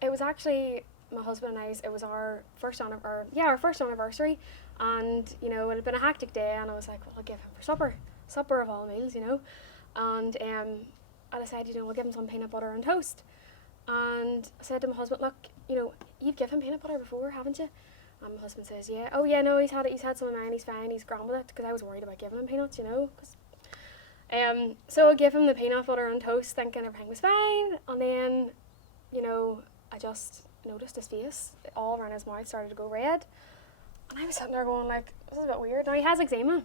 It was actually my husband and I's. It was our first anniversary, and it had been a hectic day, and I was like, well, I'll give him for supper of all meals, and I decided, we'll give him some peanut butter and toast, and I said to my husband, look, you've given him peanut butter before, haven't you? And my husband says, yeah. Oh yeah, no, he's had some of mine. He's fine. He's grand with it, because I was worried about giving him peanuts, 'cause so I gave him the peanut butter and toast, thinking everything was fine, and then, I just noticed his face, all around his mouth started to go red, and I was sitting there going like, this is a bit weird. Now he has eczema,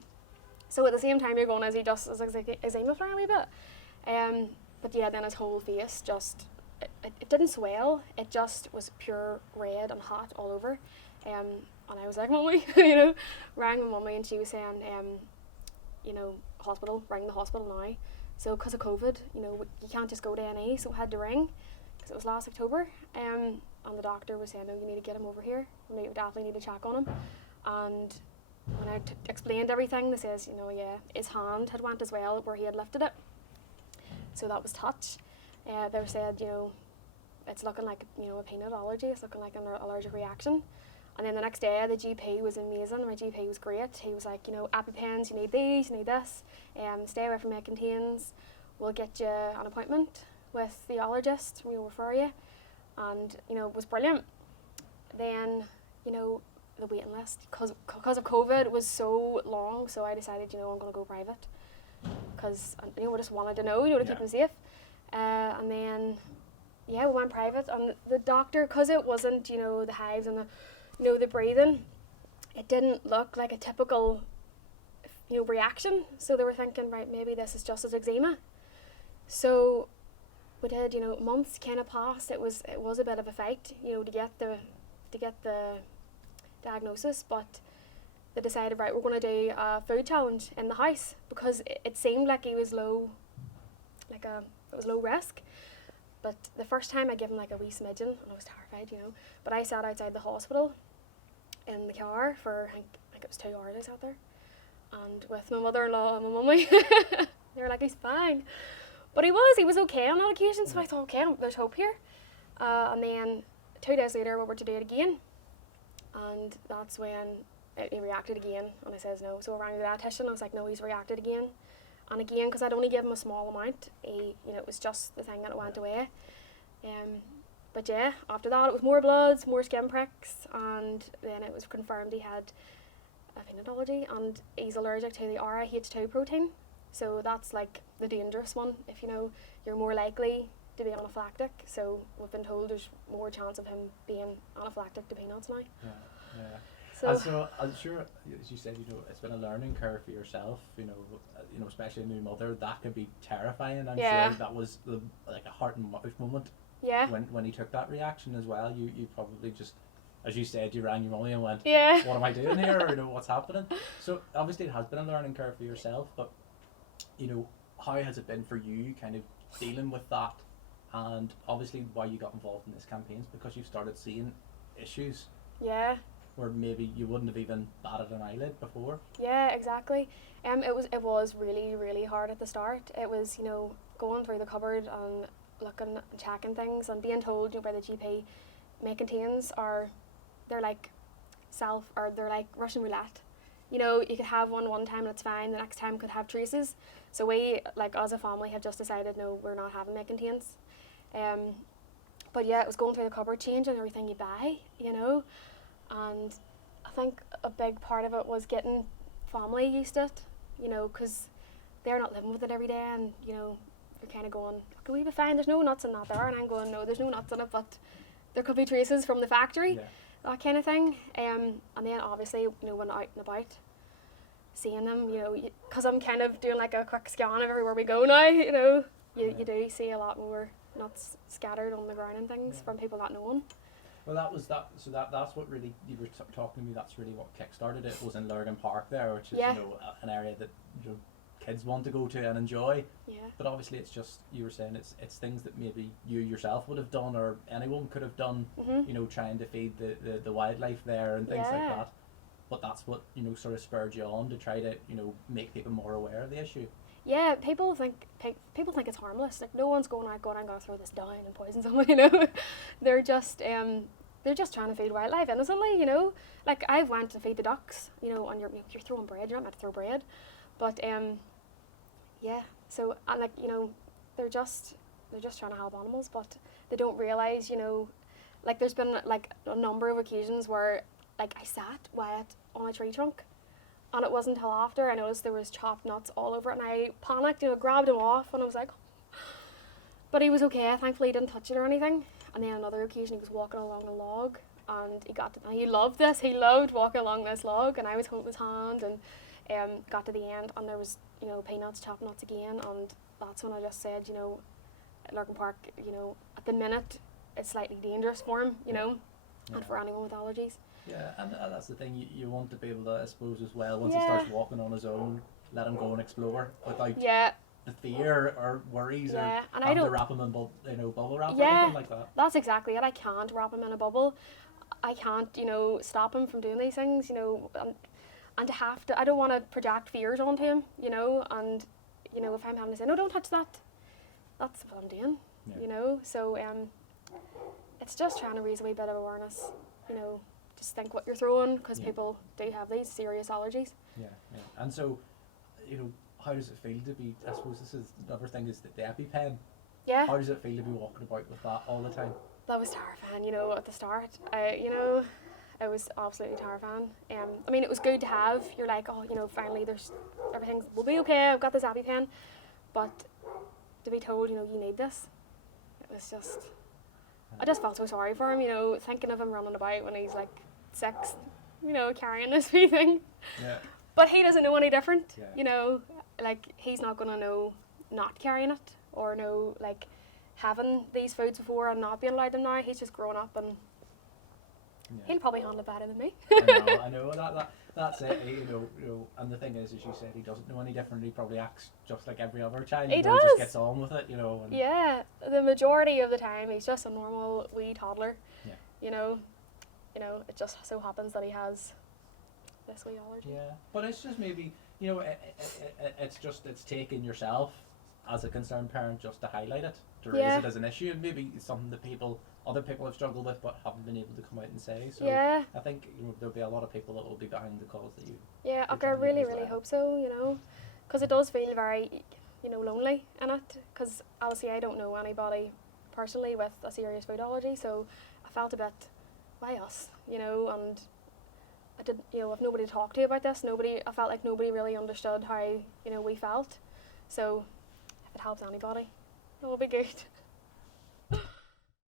so at the same time you're going, is eczema for a wee bit? But yeah, then his whole face just, it didn't swell, it just was pure red and hot all over, and I was like, Mummy, rang my mummy, and she was saying, hospital, ring the hospital now. So because of COVID, you can't just go to A&E, so I had to ring, because it was last October, and the doctor was saying, no, you need to get him over here, we definitely need to check on him. And when I explained everything, they says, his hand had went as well where he had lifted it, so that was touch. They said, it's looking like a peanut allergy, it's looking like an allergic reaction. And then the next day, the GP was amazing. My GP was great. He was like, EpiPens, you need these, you need this. Stay away from it contains. We'll get you an appointment with the allergist. We'll refer you. And, it was brilliant. Then, the waiting list, because of COVID, was so long. So I decided, I'm going to go private. Because, we just wanted to know, to keep him safe. And then, we went private. And the doctor, because it wasn't, the hives and the breathing, it didn't look like a typical, reaction. So they were thinking, right, maybe this is just his eczema. So we did, months kind of passed. It was a bit of a fight, to get the diagnosis. But they decided, right, we're going to do a food challenge in the house, because it seemed like he was low, it was low risk. But the first time I gave him like a wee smidgen, and I was terrified, But I sat outside the hospital in the car for, I think it was 2 hours I sat there. And with my mother-in-law and my mummy, they were like, he's fine. But he was okay on that occasion, so I thought, okay, there's hope here. And then 2 days later, we were to do it again. And that's when he reacted again, and I says no. So I rang the dietitian, I was like, no, he's reacted again. And again, because I'd only give him a small amount, it was just the thing that it went away. But yeah, after that it was more bloods, more skin pricks, and then it was confirmed he had a peanut allergy, and he's allergic to the RH2 protein. So that's like the dangerous one. If you're more likely to be anaphylactic. So we've been told there's more chance of him being anaphylactic to peanuts now. Yeah. So I'm sure, as you said, it's been a learning curve for yourself. Especially a new mother, that can be terrifying. I'm sure that was like a heart and mouth moment. Yeah. When he took that reaction as well, you probably just, as you said, you rang your mummy and went, yeah, what am I doing here? What's happening? So obviously it has been a learning curve for yourself, but how has it been for you, kind of dealing with that, and obviously why you got involved in this campaign is because you started seeing issues. Yeah. Where maybe you wouldn't have even batted an eyelid before. Yeah, exactly. It was really, really hard at the start. It was, going through the cupboard and looking and checking things and being told, by the GP, may contains they're like Russian roulette. You could have one time and it's fine, the next time could have traces. So we, as a family, have just decided, no, we're not having may contains. But yeah, it was going through the cupboard, changing everything you buy, And I think a big part of it was getting family used to it, because they're not living with it every day, and, you're kind of going, can we be fine? There's no nuts in that there. And I'm going, no, there's no nuts in it, but there could be traces from the factory, that kind of thing. And then obviously, when out and about, seeing them, because I'm kind of doing like a quick scan of everywhere we go now, you do see a lot more nuts scattered on the ground and things from people not knowing. Well, that's what really, you were talking to me, that's really what kick-started it, was in Lurgan Park there, which is, an area that kids want to go to and enjoy. Yeah. But obviously it's just, you were saying, it's things that maybe you yourself would have done, or anyone could have done, trying to feed the wildlife there and things like that. But that's what, sort of spurred you on to try to, make people more aware of the issue. Yeah, people think it's harmless. Like no one's going, I'm going to throw this down and poison someone. You know, they're just trying to feed wildlife innocently. You know, like I went to feed the ducks. You know, and you're throwing bread. You're not meant to throw bread, but yeah. So and like you know, they're just trying to help animals, but they don't realize. You know, like there's been like a number of occasions where like I sat Wyatt on a tree trunk. And it wasn't until after I noticed there was chopped nuts all over it, and I panicked, you know, grabbed him off, and I was like, but he was okay. Thankfully, he didn't touch it or anything. And then another occasion, he was walking along a log, and he loved this. He loved walking along this log, and I was holding his hand, and got to the end, and there was, you know, peanuts, chopped nuts again, and that's when I just said, you know, at Lurgan Park, you know, at the minute, it's slightly dangerous for him, you know, and for anyone with allergies. Yeah, and that's the thing, you want to be able to, I suppose, as well, once he starts walking on his own, let him go and explore without the fear or worries or and having to wrap him in bubble wrap or anything like that. That's exactly it. I can't wrap him in a bubble. I can't, you know, stop him from doing these things, you know, and to have to, I don't want to project fears onto him, you know, and, you know, if I'm having to say, no, don't touch that, that's what I'm doing, you know, so it's just trying to raise a wee bit of awareness, you know, just think what you're throwing, because people do have these serious allergies. Yeah. And so, you know, how does it feel to be, I suppose this is another thing, is the EpiPen. Yeah. How does it feel to be walking about with that all the time? That was terrifying, you know, at the start. You know, it was absolutely terrifying. I mean, it was good to have. You're like, oh, you know, finally everything will be okay, I've got this EpiPen. But to be told, you know, you need this, it was just, I just felt so sorry for him, you know, thinking of him running about when he's like 6, you know, carrying this wee thing. Yeah. But he doesn't know any different, you know, like he's not going to know not carrying it or know like having these foods before and not being allowed them now. He's just grown up and he'll probably handle it better than me. I know that's it. You know, and the thing is, as you said, he doesn't know any different. He probably acts just like every other child. He does. Just gets on with it, you know. And yeah, the majority of the time he's just a normal wee toddler. Yeah. You know, it just so happens that he has this wee allergy. Yeah, but it's just maybe, you know, it's taking yourself as a concerned parent just to highlight it, to raise it as an issue, and maybe it's something that other people have struggled with but haven't been able to come out and say. So I think, you know, there'll be a lot of people that will be behind the cause that you. Yeah, I really hope so. You know, because it does feel very, you know, lonely in it. Because obviously I don't know anybody personally with a serious food allergy, so I felt a bit, why us? You know, and I did, you know, if nobody talked to about this, I felt like nobody really understood how, you know, we felt. So if it helps anybody, it will be good.